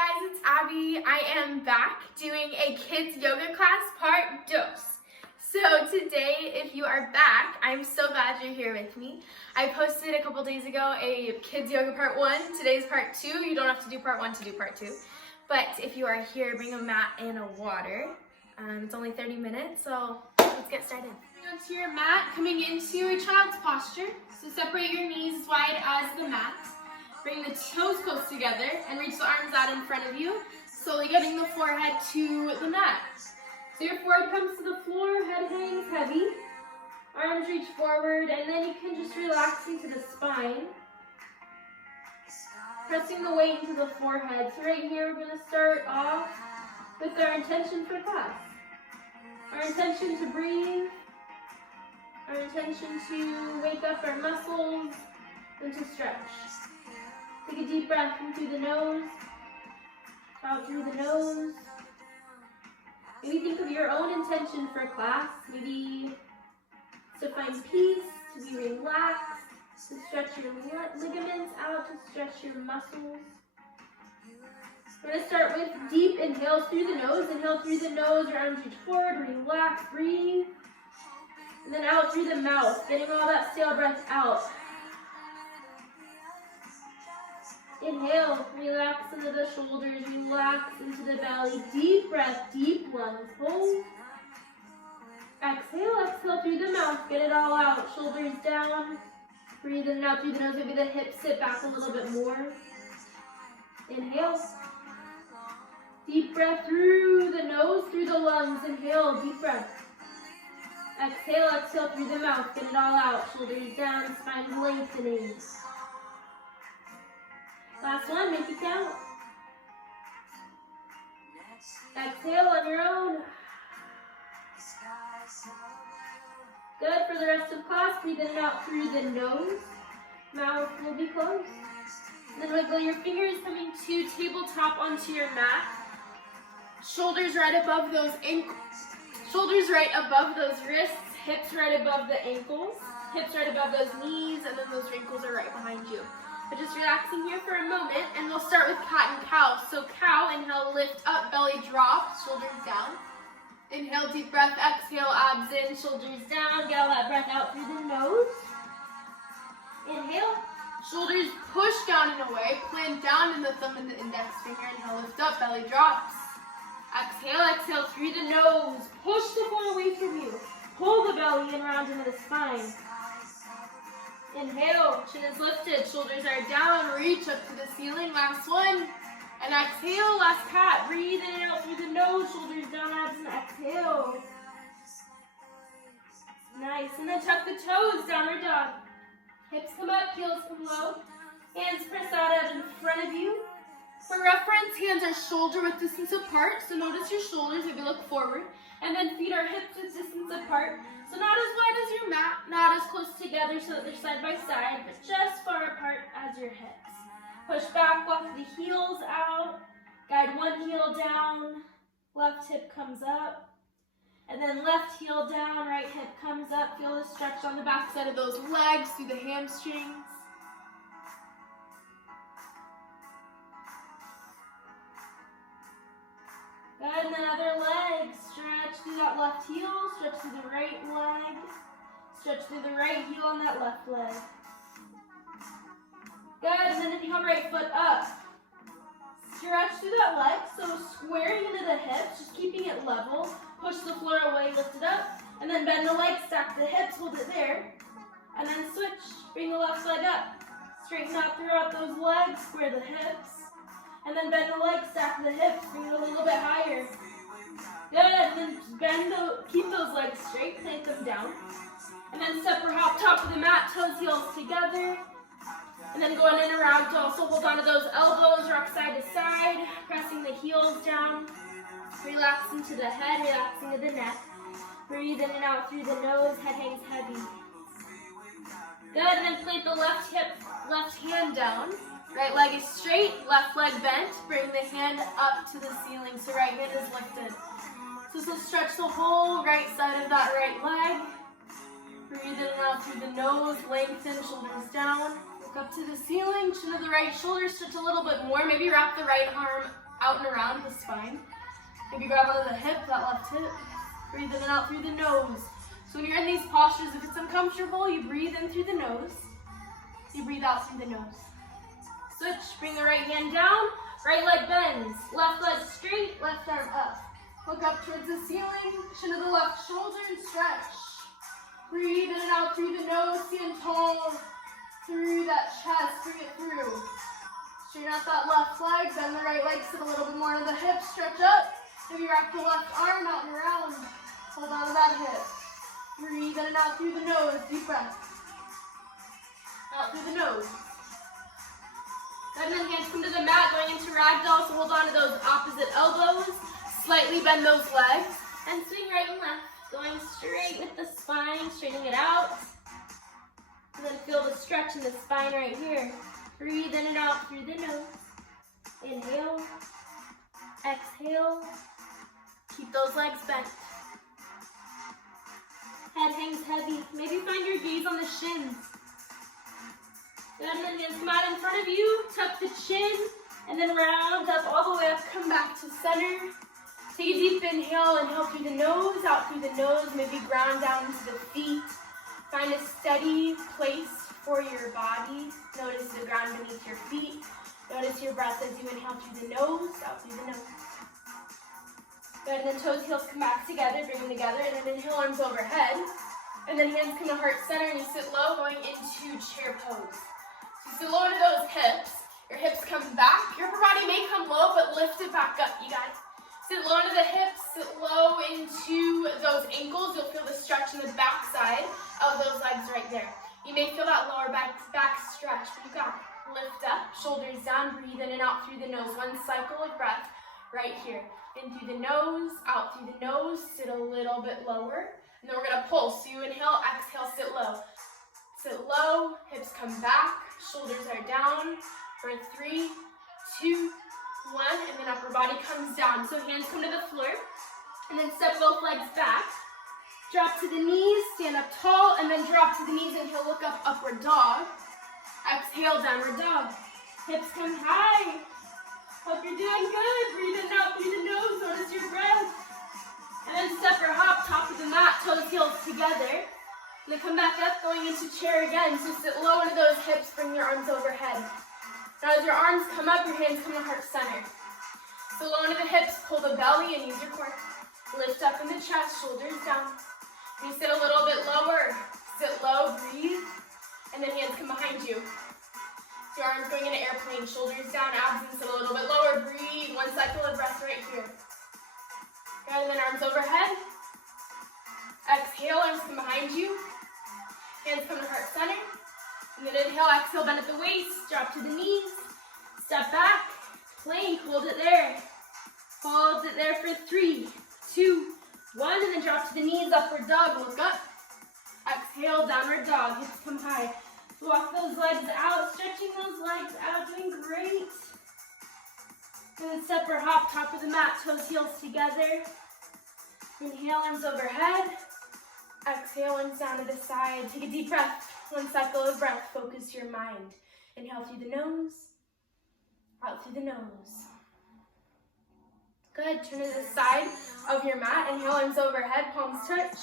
guys, it's Abby. I am back doing a kids yoga class part dos. So today, if you are back, I'm so glad you're here with me. I posted a couple days ago a kids yoga part 1. Today's part 2. You don't have to do part 1 to do part 2. But if you are here, bring a mat and a water. It's only 30 minutes, so let's get started. Coming onto your mat, coming into a child's posture. So separate your knees as wide as the mat. Bring the toes close together and reach the arms out in front of you, slowly getting the forehead to the mat. So your forehead comes to the floor, head hangs heavy, arms reach forward, and then you can just relax into the spine, pressing the weight into the forehead. So right here, we're going to start off with our intention for class. Our intention to breathe, our intention to wake up our muscles, and to stretch. Take a deep breath in through the nose, out through the nose. Maybe think of your own intention for class. Maybe to find peace, to be relaxed, to stretch your ligaments out, to stretch your muscles. We're going to start with deep inhales through the nose. Inhale through the nose, your arms reach forward, relax, breathe. And then out through the mouth, getting all that stale breath out. Inhale, relax into the shoulders, relax into the belly. Deep breath, deep lungs. Hold. Exhale, exhale through the mouth. Get it all out. Shoulders down. Breathe in and out through the nose. Maybe the hips sit back a little bit more. Inhale. Deep breath through the nose, through the lungs. Inhale, deep breath. Exhale, exhale through the mouth. Get it all out. Shoulders down, spine lengthening. Last one, make it count. Exhale on your own. Good. For the rest of class, breathe in and out through the nose. Mouth will be closed. And then wiggle your fingers, coming to tabletop onto your mat. Shoulders right above those ankles. Shoulders right above those wrists. Hips right above the ankles. Hips right above those knees, and then those wrinkles are right behind you. But just relaxing here for a moment, and we'll start with cat and cow. So cow, inhale, lift up, belly drop, shoulders down. Inhale, deep breath, exhale, abs in, shoulders down. Get all that breath out through the nose. Inhale, shoulders push down and away, plant down in the thumb and the index finger. Inhale, lift up, belly drops. Exhale, exhale through the nose. Push the floor away from you. Pull the belly in round into the spine. Inhale, chin is lifted, shoulders are down, reach up to the ceiling, last one. And exhale, last cat. Breathe in and out through the nose, shoulders down, abs, and exhale. Nice, and then tuck the toes, downward dog. Hips come up, heels come low. Hands press out in front of you. For reference, hands are shoulder width distance apart, so notice your shoulders, maybe look forward. And then feet are hip width distance apart. So not as wide as your mat, not as close together so that they're side by side, but just far apart as your hips. Push back, walk the heels out, guide one heel down, left hip comes up, and then left heel down, right hip comes up. Feel the stretch on the back side of those legs through the hamstrings. Good, and then other leg. Stretch through that left heel, stretch through the right leg, stretch through the right heel on that left leg. Good, and then inhale, right foot up. Stretch through that leg, so squaring into the hips, just keeping it level. Push the floor away, lift it up, and then bend the leg, stack the hips, hold it there. And then switch, bring the left leg up. Straighten out throughout those legs, square the hips. And then bend the leg, stack the hips, bring it a little bit higher. Good, and then keep those legs straight, plant them down. And then step or hop top of the mat, toes, heels together. And then going in around to also hold on to those elbows, rock side to side, pressing the heels down. Relax into the head, relax into the neck. Breathe in and out through the nose, head hangs heavy. Good, and then plant the left hip, left hand down. Right leg is straight, left leg bent. Bring the hand up to the ceiling, so right hand is lifted. So this will stretch the whole right side of that right leg. Breathe in and out through the nose, lengthen, shoulders down. Look up to the ceiling, chin to the right shoulder, stretch a little bit more. Maybe wrap the right arm out and around the spine. Maybe grab onto the hip, that left hip. Breathe in and out through the nose. So when you're in these postures, if it's uncomfortable, you breathe in through the nose. You breathe out through the nose. Switch, bring the right hand down, right leg bends, left leg straight, left arm up. Look up towards the ceiling, chin to the left shoulder and stretch. Breathe in and out through the nose, stand tall, through that chest, bring it through. Straighten out that left leg, bend the right leg, sit a little bit more to the hip, stretch up. Maybe wrap the left arm out and around. Hold on to that hip. Breathe in and out through the nose, deep breath. Out through the nose. And then hands come to the mat, going into ragdoll, so hold on to those opposite elbows. Slightly bend those legs, and swing right and left. Going straight with the spine, straightening it out. And then feel the stretch in the spine right here. Breathe in and out through the nose. Inhale. Exhale. Keep those legs bent. Head hangs heavy. Maybe find your gaze on the shins. Good, and then hands come out in front of you. Tuck the chin, and then round up all the way up. Come back to center. Take a deep inhale. Inhale through the nose, out through the nose. Maybe ground down into the feet. Find a steady place for your body. Notice the ground beneath your feet. Notice your breath as you inhale through the nose, out through the nose. Good, and then toes, heels come back together, bring them together, and then inhale, arms overhead. And then hands come to heart center, and you sit low, going into chair pose. So you sit low into those hips. Your hips come back. Your upper body may come low, but lift it back up, you guys. Sit low into the hips, sit low into those ankles. You'll feel the stretch in the back side of those legs right there. You may feel that lower back stretch, but you got it. Lift up, shoulders down, breathe in and out through the nose. One cycle of breath right here. In through the nose, out through the nose, sit a little bit lower. And then we're gonna pulse. So you inhale, exhale, sit low. Sit low, hips come back, shoulders are down for 3, 2, 1, and then upper body comes down. So hands come to the floor, and then step both legs back. Drop to the knees, stand up tall, and then drop to the knees. Inhale, look up, upward dog. Exhale, downward dog. Hips come high. Hope you're doing good. Breathe in and out through the nose. Notice your breath. And then step or hop, top of the mat, toes, heels together. And then come back up, going into chair again. So sit low into those hips, bring your arms overhead. Now as your arms come up, your hands come to heart center. So low into the hips, pull the belly and use your core. Lift up in the chest, shoulders down. You sit a little bit lower. Sit low, breathe. And then hands come behind you. Your arms going into airplane, shoulders down, abs and sit a little bit lower. Breathe, one cycle of breath right here. Good, and then arms overhead. Exhale, arms come behind you. Hands come to heart center. And then inhale, exhale, bend at the waist, drop to the knees. Step back, plank, hold it there. Hold it there for 3, 2, 1, and then drop to the knees, upward dog, look up. Exhale, downward dog, hips come high. Walk those legs out, stretching those legs out, doing great. And then step or hop, top of the mat, toes, heels together. Inhale, arms overhead. Exhale, arms down to the side. Take a deep breath, one cycle of breath, focus your mind. Inhale through the nose, out through the nose. Good, turn to the side of your mat. Inhale, arms overhead, palms touch.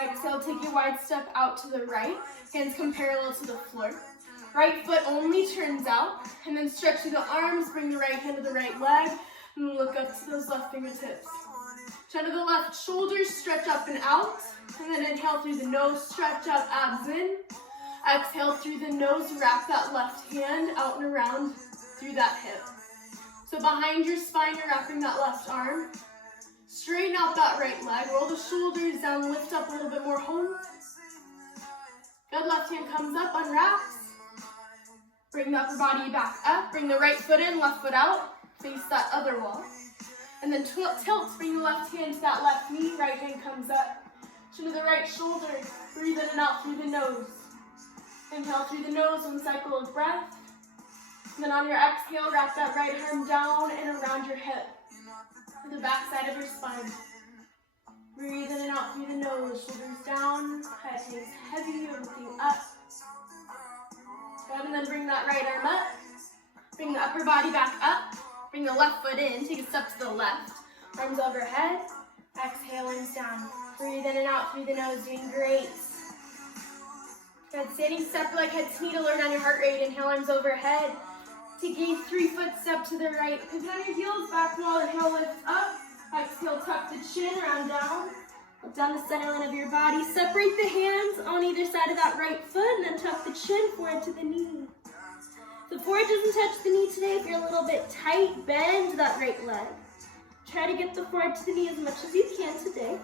Exhale, take your wide step out to the right. Hands come parallel to the floor. Right foot only turns out. And then stretch through the arms, bring the right hand to the right leg. And look up to those left fingertips. Turn to the left shoulder, stretch up and out. And then inhale through the nose, stretch up, abs in. Exhale through the nose, wrap that left hand out and around through that hip. So behind your spine, you're wrapping that left arm. Straighten out that right leg, roll the shoulders down, lift up a little bit more, hold. Good, left hand comes up, unwraps. Bring the upper body back up, bring the right foot in, left foot out, face that other wall. And then tilt, bring the left hand to that left knee, right hand comes up. Chin to the right shoulder, breathe in and out through the nose. Inhale through the nose, one cycle of breath. And then on your exhale, wrap that right arm down and around your hip. To the back side of your spine. Breathe in and out through the nose, shoulders down, head hangs heavy, looking up. Good, and then bring that right arm up. Bring the upper body back up. Bring the left foot in, take a step to the left. Arms overhead. Exhale, arms down. Breathe in and out through the nose, doing great. Good, standing step leg, head to knee to learn on your heart rate. Inhale, arms overhead. Take a 3-foot step to the right. Pivot on your heels, back wall, inhale, lift up. Exhale, tuck the chin, round down. Look down the center line of your body. Separate the hands on either side of that right foot, and then tuck the chin forward to the knee. If the forehead doesn't touch the knee today, if you're a little bit tight, bend that right leg. Try to get the forehead to the knee as much as you can today.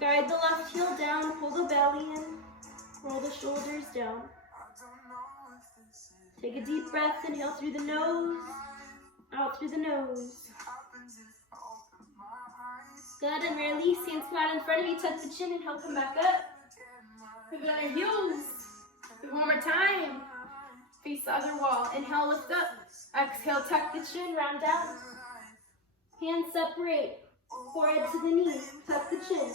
Guide the left heel down, pull the belly in, roll the shoulders down. Take a deep breath, inhale through the nose, out through the nose. Good, and release, hands flat in front of you, tuck the chin, inhale, come back up. Pivot on your heels. Do it one more time. Face the other wall. Inhale, lift up. Exhale, tuck the chin, round down. Hands separate. Forehead to the knee. Tuck the chin.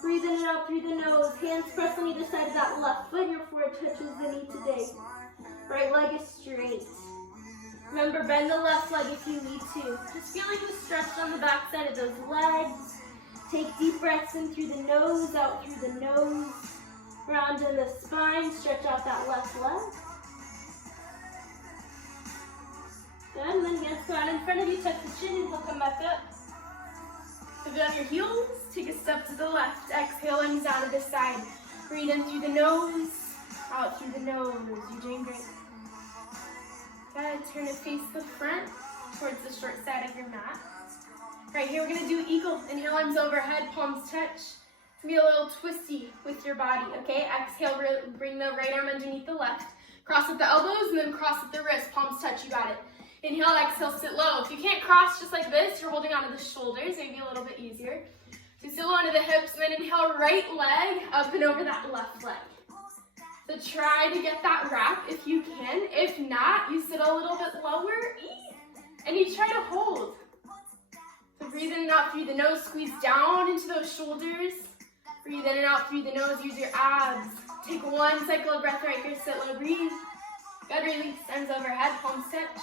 Breathe in and out through the nose. Hands press on either side of that left foot. Your forehead touches the knee today. Right leg is straight. Remember, bend the left leg if you need to. Just feeling the stretch on the back side of those legs. Take deep breaths in through the nose, out through the nose. Round in the spine. Stretch out that left leg. Good, and then hands go out in front of you, tuck the chin, and he'll come back up. Pivot on your heels, take a step to the left. Exhale, arms down to the side. Breathe in through the nose, out through the nose. You're doing great. Good, turn to face the front, towards the short side of your mat. Right here, we're gonna do eagle. Inhale, arms overhead, palms touch. It's gonna be a little twisty with your body, okay? Exhale, bring the right arm underneath the left. Cross at the elbows, and then cross at the wrist, palms touch, you got it. Inhale, exhale, sit low. If you can't cross just like this, you're holding onto the shoulders, maybe a little bit easier. So sit low onto the hips, and then inhale, right leg up and over that left leg. So try to get that wrap if you can. If not, you sit a little bit lower, and you try to hold. So breathe in and out through the nose, squeeze down into those shoulders. Breathe in and out through the nose, use your abs. Take one cycle of breath right here, sit low, breathe. Good, release, arms overhead, palms touch.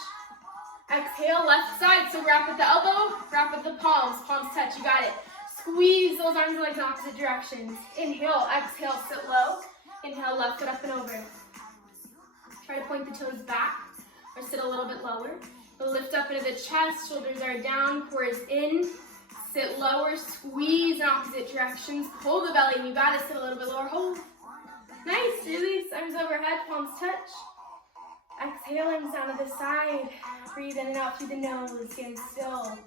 Exhale, left side, so wrap at the elbow, wrap at the palms touch, you got it. Squeeze those arms and legs in opposite directions. Inhale, exhale, sit low. Inhale, left foot up and over. Try to point the toes back or sit a little bit lower. We'll lift up into the chest, shoulders are down, core is in. Sit lower, squeeze in opposite directions. Pull the belly, and you got it, sit a little bit lower, hold. Nice, release, arms overhead, palms touch. Exhale, arms down to the side. Breathe in and out through the nose. Stand still.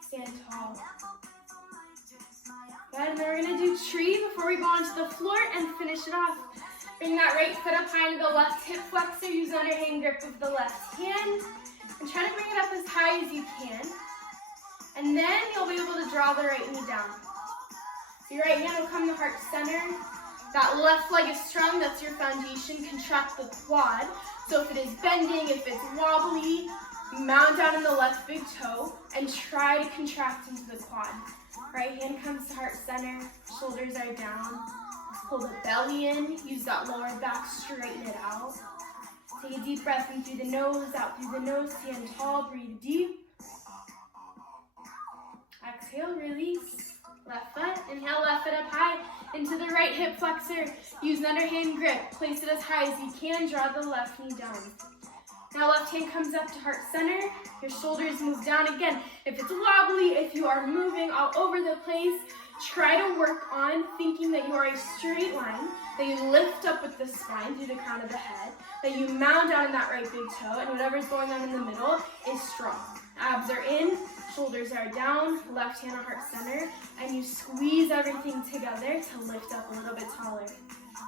Stand tall. Good, and then we're going to do tree before we go onto the floor and finish it off. Bring that right foot up high into the left hip flexor. Use underhand grip of the left hand. And try to bring it up as high as you can. And then you'll be able to draw the right knee down. So your right hand will come to heart center. That left leg is strong, that's your foundation. Contract the quad. So if it is bending, if it's wobbly, mount down in the left big toe and try to contract into the quad. Right hand comes to heart center, shoulders are down. Pull the belly in, use that lower back, straighten it out. Take a deep breath in through the nose, out through the nose, stand tall, breathe deep. Exhale, release. Left foot, inhale, left foot up high into the right hip flexor. Use an underhand grip. Place it as high as you can. Draw the left knee down. Now left hand comes up to heart center. Your shoulders move down again. If it's wobbly, if you are moving all over the place, try to work on thinking that you are a straight line, that you lift up with the spine through the crown of the head, that you mount down in that right big toe, and whatever's going on in the middle is strong. Abs are in, shoulders are down, left hand on heart center, and you squeeze everything together to lift up a little bit taller.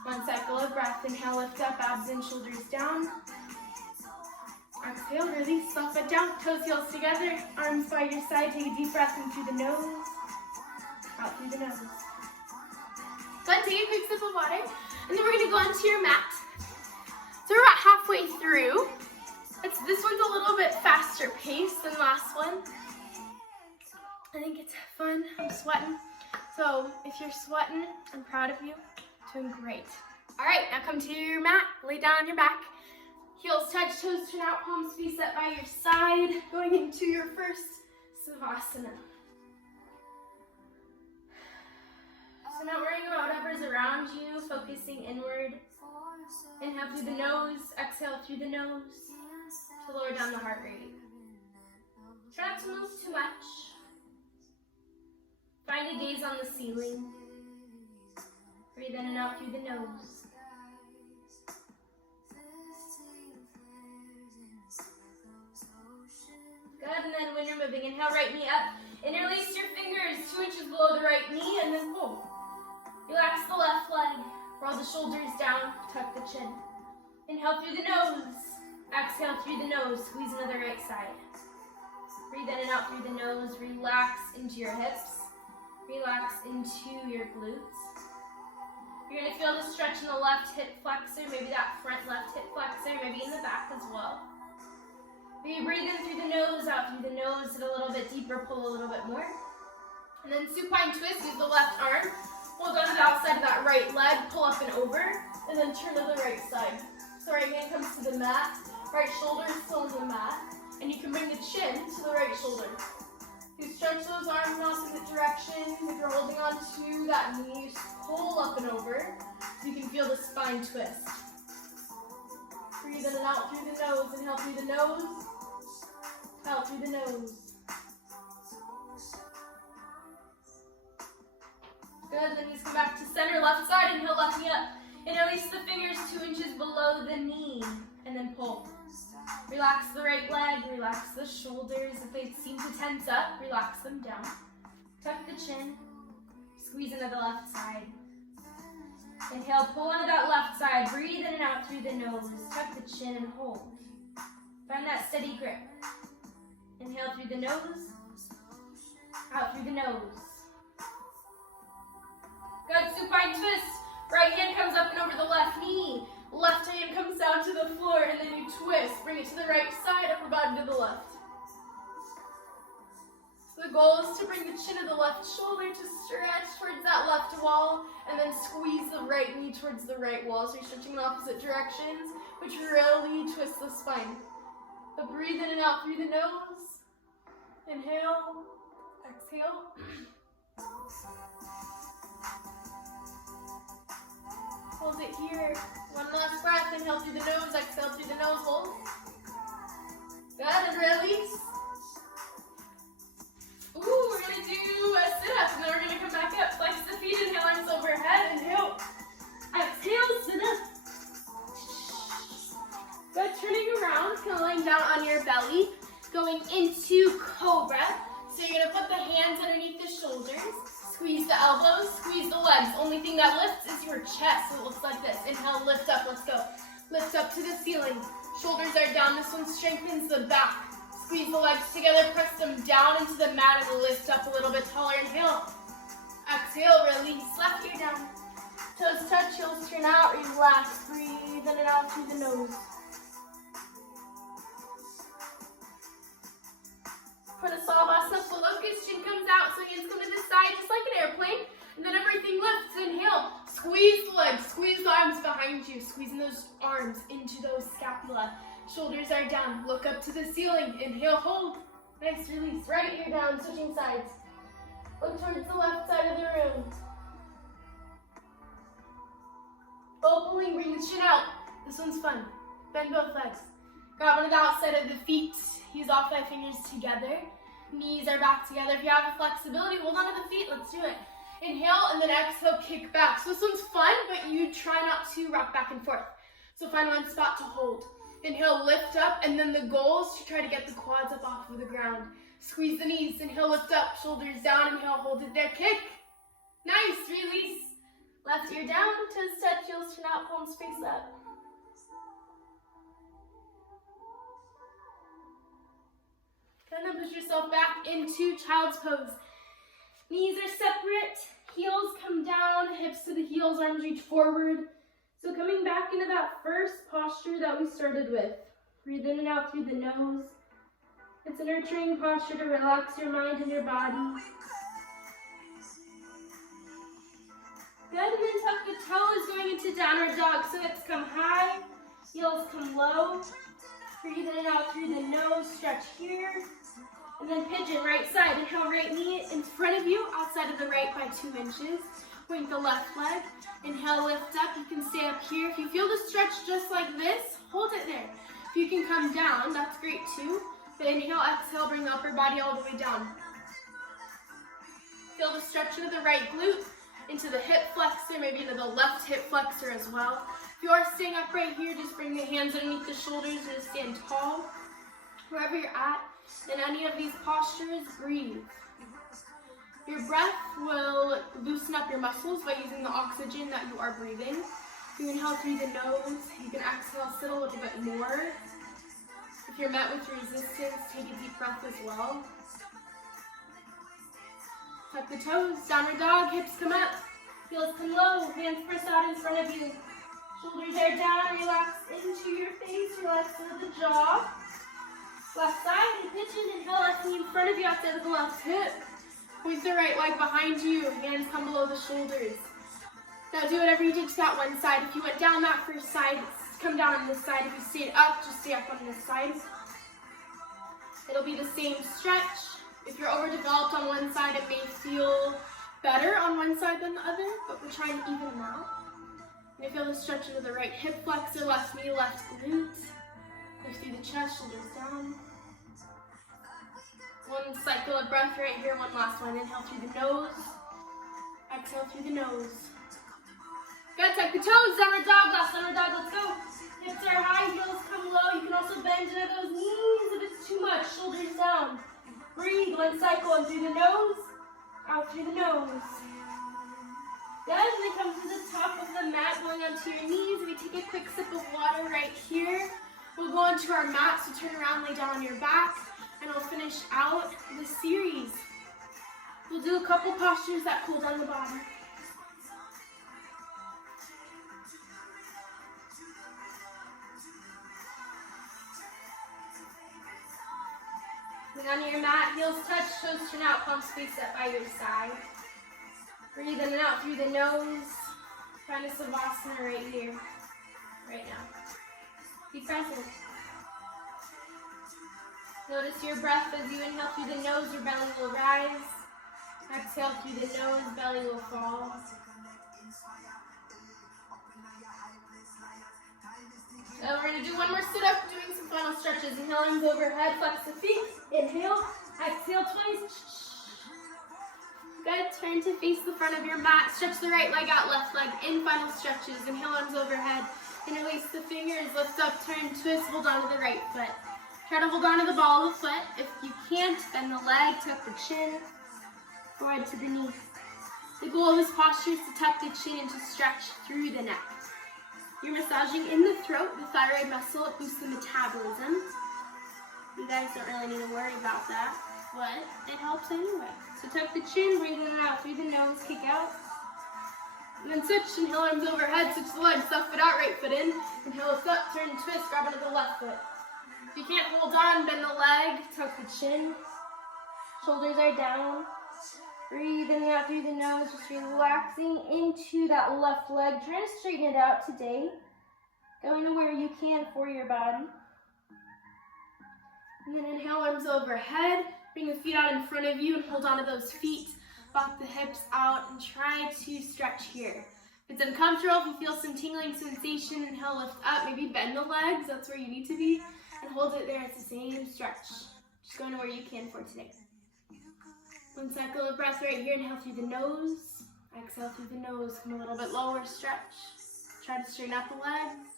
One cycle of breath. Inhale, lift up, abs in, shoulders down. Exhale, release, left foot down, toes, heels together, arms by your side. Take a deep breath in through the nose, out through the nose. Good, take a quick sip of water, and then we're gonna go onto your mat. So we're about halfway through. This one's a little bit faster paced than last one. I think it's fun. I'm sweating. So if you're sweating, I'm proud of you. Doing great. All right, now come to your mat. Lay down on your back. Heels touch, toes turn out, palms face up by your side, going into your first savasana. So not worrying about whatever's around you, focusing inward. Inhale through the nose, exhale through the nose to lower down the heart rate. Try not to move too much. Find a gaze on the ceiling. Breathe in and out through the nose. Good, and then when you're moving, inhale, right knee up. Interlace your fingers 2 inches below the right knee, and then pull. Relax the left leg. Roll the shoulders down, tuck the chin. Inhale through the nose. Exhale through the nose. Squeeze into the right side. Breathe in and out through the nose. Relax into your hips. Relax into your glutes. You're going to feel the stretch in the left hip flexor, maybe that front left hip flexor, maybe in the back as well. Maybe breathe in through the nose, out through the nose, sit a little bit deeper, pull a little bit more. And then supine twist, use the left arm. Hold on to the outside of that right leg, pull up and over, and then turn to the right side. So right hand comes to the mat, right shoulder is still on the mat, and you can bring the chin to the right shoulder. You stretch those arms in opposite directions. If you're holding on to that knee, just pull up and over so you can feel the spine twist. Breathe in and out through the nose. Inhale through the nose, out through the nose. Good, then knees come back to center, left side, inhale, left knee up. Interlace the fingers 2 inches below the knee, and then pull. Relax the right leg, relax the shoulders. If they seem to tense up, relax them down. Tuck the chin, squeeze into the left side. Inhale, pull into that left side, breathe in and out through the nose. Tuck the chin and hold. Find that steady grip. Inhale through the nose, out through the nose. Good, supine twist. Right hand comes up and over the left knee. Left hand comes down to the floor, and then you twist. Bring it to the right side, upper body to the left. So the goal is to bring the chin of the left shoulder to stretch towards that left wall, and then squeeze the right knee towards the right wall. So you're stretching in opposite directions, which really twists the spine. But breathe in and out through the nose. Inhale, exhale. Hold it here. One last breath. Inhale through the nose, exhale through the nose. Hold. Good, and release. Ooh, we're going to do a sit-up, and then we're going to come back up. Flex the feet, inhale, arms overhead. Inhale. Exhale, sit up. Good, turning around, kind of laying down on your belly, going into cobra. So you're going to put the hands underneath the shoulders. Squeeze the elbows, squeeze the legs. Only thing that lifts is your chest, so it looks like this. Inhale, lift up, let's go. Lift up to the ceiling. Shoulders are down, this one strengthens the back. Squeeze the legs together, press them down into the mat and lift up a little bit taller. Inhale, exhale, release, left ear down. Toes touch, heels turn out, relax, breathe in and out through the nose. For the savasana, full locust, chin comes out, so hands come to the side just like an airplane, and then everything lifts. Inhale, squeeze the legs, squeeze the arms behind you, squeezing those arms into those scapula. Shoulders are down, look up to the ceiling. Inhale, hold, nice release. Right ear down, switching sides. Look towards the left side of the room. Bow pulling, bring the chin out. This one's fun. Bend both legs. Grab one of the outside of the feet. Use all 5 fingers together. Knees are back together. If you have the flexibility, hold on to the feet. Let's do it. Inhale and then exhale, kick back. So this one's fun, but you try not to rock back and forth. So find one spot to hold. Inhale, lift up, and then the goal is to try to get the quads up off of the ground. Squeeze the knees. Inhale, lift up, shoulders down. Inhale, hold it there. Kick. Nice. Release. Left ear down, toes touch, heels turn out, palms face up. And then push yourself back into child's pose. Knees are separate, heels come down, hips to the heels, arms reach forward. So coming back into that first posture that we started with. Breathe in and out through the nose. It's a nurturing posture to relax your mind and your body. Good, and then tuck the toes going into downward dog. So hips come high, Heels come low. Breathe in and out through the nose, stretch here. And then pigeon, right side. Inhale, right knee in front of you, outside of the right by 2 inches. Point the left leg. Inhale, lift up. You can stay up here. If you feel the stretch just like this, hold it there. If you can come down, that's great too. But inhale, exhale, bring the upper body all the way down. Feel the stretch into the right glute, into the hip flexor, maybe into the left hip flexor as well. If you are staying up right here, just bring the hands underneath the shoulders and stand tall. Wherever you're at, in any of these postures, breathe. Your breath will loosen up your muscles by using the oxygen that you are breathing. You inhale through the nose. You can exhale, sit a little bit more. If you're met with resistance, take a deep breath as well. Tuck the toes, downward dog, hips come up, heels come low, hands press out in front of you. Shoulders are down, relax into your face, relax into the jaw. Left side, and pigeon, inhale, left knee in front of you, outside of the left hip. Point the right leg behind you, hands come below the shoulders. Now do whatever you did to that one side. If you went down that first side, come down on this side. If you stayed up, just stay up on this side. It'll be the same stretch. If you're overdeveloped on one side, it may feel better on one side than the other, but we're trying to even them out. You feel the stretch into the right hip flexor, left knee, left glute. Push through the chest, shoulders down. One cycle of breath right here, one last one. Inhale through the nose. Exhale through the nose. Good, tuck the toes, downward dog, last downward dog, let's go. Hips are high, heels come low. You can also bend into those knees if it's too much, shoulders down. Breathe, one cycle in through the nose, out through the nose. Good, and then come to the top of the mat, going onto your knees. We take a quick sip of water right here. We'll go onto our mat, so turn around, lay down on your back, and we'll finish out the series. We'll do a couple postures that cool down the body. And on your mat, heels touch, toes turn out, palms face up by your side. Breathe in and out through the nose. Find a savasana right here, right now. Be present. Notice your breath as you inhale through the nose, your belly will rise. Exhale through the nose, belly will fall. So we're going to do one more sit-up, doing some final stretches. Inhale, arms overhead, flex the feet. Inhale, exhale twice. Good, turn to face the front of your mat. Stretch the right leg out, left leg in, final stretches. Inhale, arms overhead. Interlace the fingers, lift up, turn, twist, hold on to the right foot. Try to hold on to the ball of the foot. If you can't, bend the leg, tuck the chin, forward to the knee. The goal of this posture is to tuck the chin and to stretch through the neck. You're massaging in the throat, the thyroid muscle, it boosts the metabolism. You guys don't really need to worry about that, but it helps anyway. So tuck the chin, breathe in and out through the nose, kick out. And then switch, inhale, arms overhead, switch the legs, left foot out, right foot in. Inhale, lift up, turn, twist, grab onto the left foot. If you can't hold on, bend the leg, tuck the chin. Shoulders are down. Breathe in and out through the nose, just relaxing into that left leg. Trying to straighten it out today. Going to where you can for your body. And then inhale, arms overhead. Bring the feet out in front of you and hold on to those feet. Walk the hips out and try to stretch here. If it's uncomfortable, if you feel some tingling sensation, inhale, lift up. Maybe bend the legs, that's where you need to be. And hold it there, it's the same stretch. Just going to where you can for today. One cycle of breath right here. Inhale through the nose. Exhale through the nose. Come a little bit lower, stretch. Try to straighten out the legs.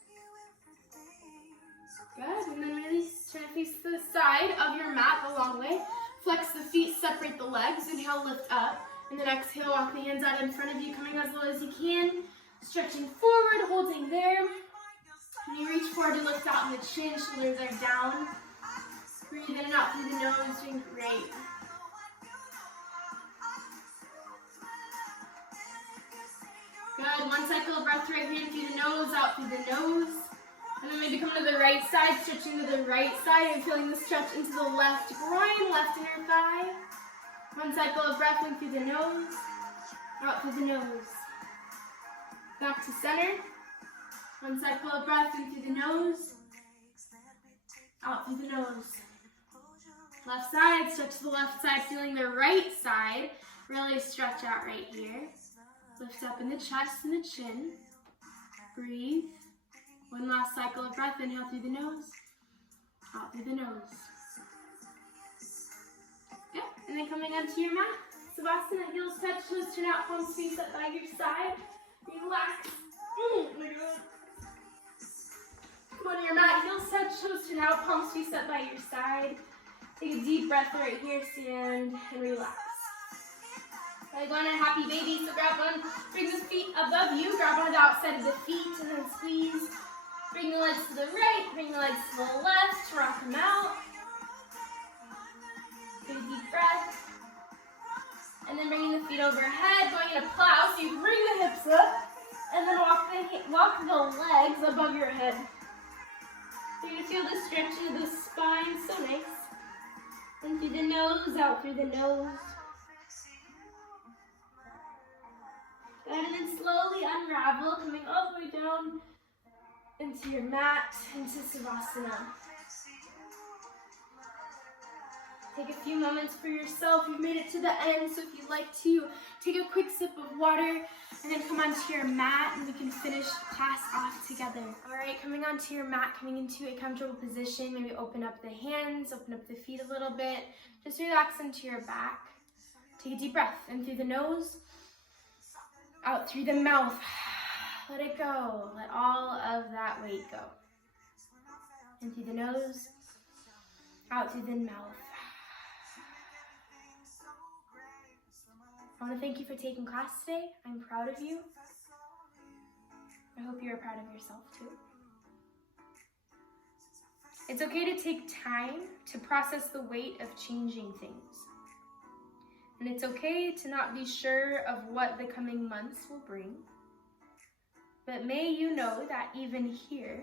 Good, and then release. Try to face the side of your mat the long way. Flex the feet, separate the legs. Inhale, lift up. And then exhale, walk the hands out in front of you, coming as low as you can. Stretching forward, holding there. When you reach forward and lift out in the chin, shoulders are down. Breathe in and out through the nose, doing great. Good, one cycle of breath right here through the nose, out through the nose. And then maybe come to the right side, stretching to the right side and feeling the stretch into the left groin, left inner thigh. One cycle of breath in through the nose, out through the nose. Back to center. One cycle of breath in through the nose, out through the nose. Left side, stretch to the left side, feeling the right side. Really stretch out right here. Lift up in the chest and the chin. Breathe. One last cycle of breath, inhale through the nose, out through the nose. Good, and then coming onto your mat, savasana, heels touch, toes turn out, palms face up by your side. Relax. Oh my God. Come on your mat, heels touch, toes turn out, palms face up by your side. Take a deep breath right here, stand and relax. Like on a happy baby, so grab one, bring the feet above you, grab on the outside of the feet and then squeeze. Bring the legs to the right, bring the legs to the left, rock them out. Take a deep breath. And then bringing the feet overhead, going in a plow, so you can bring the hips up, and then walk the legs above your head. So you're gonna feel the stretching of the spine, so nice. In through the nose, out through the nose. And then slowly unravel, coming all the way down into your mat, into savasana. Take a few moments for yourself. You've made it to the end, so if you'd like to take a quick sip of water and then come onto your mat and we can finish class off together. All right, coming onto your mat, coming into a comfortable position, maybe open up the hands, open up the feet a little bit. Just relax into your back. Take a deep breath in through the nose, out through the mouth. Let it go. Let all of that weight go. In through the nose, out through the mouth. I want to thank you for taking class today. I'm proud of you. I hope you're proud of yourself too. It's okay to take time to process the weight of changing things. And it's okay to not be sure of what the coming months will bring. But may you know that even here,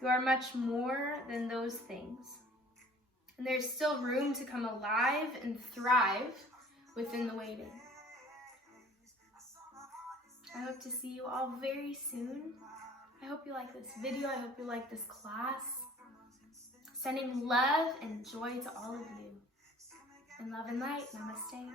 you are much more than those things. And there's still room to come alive and thrive within the waiting. I hope to see you all very soon. I hope you like this video. I hope you like this class. Sending love and joy to all of you. And love and light. Namaste.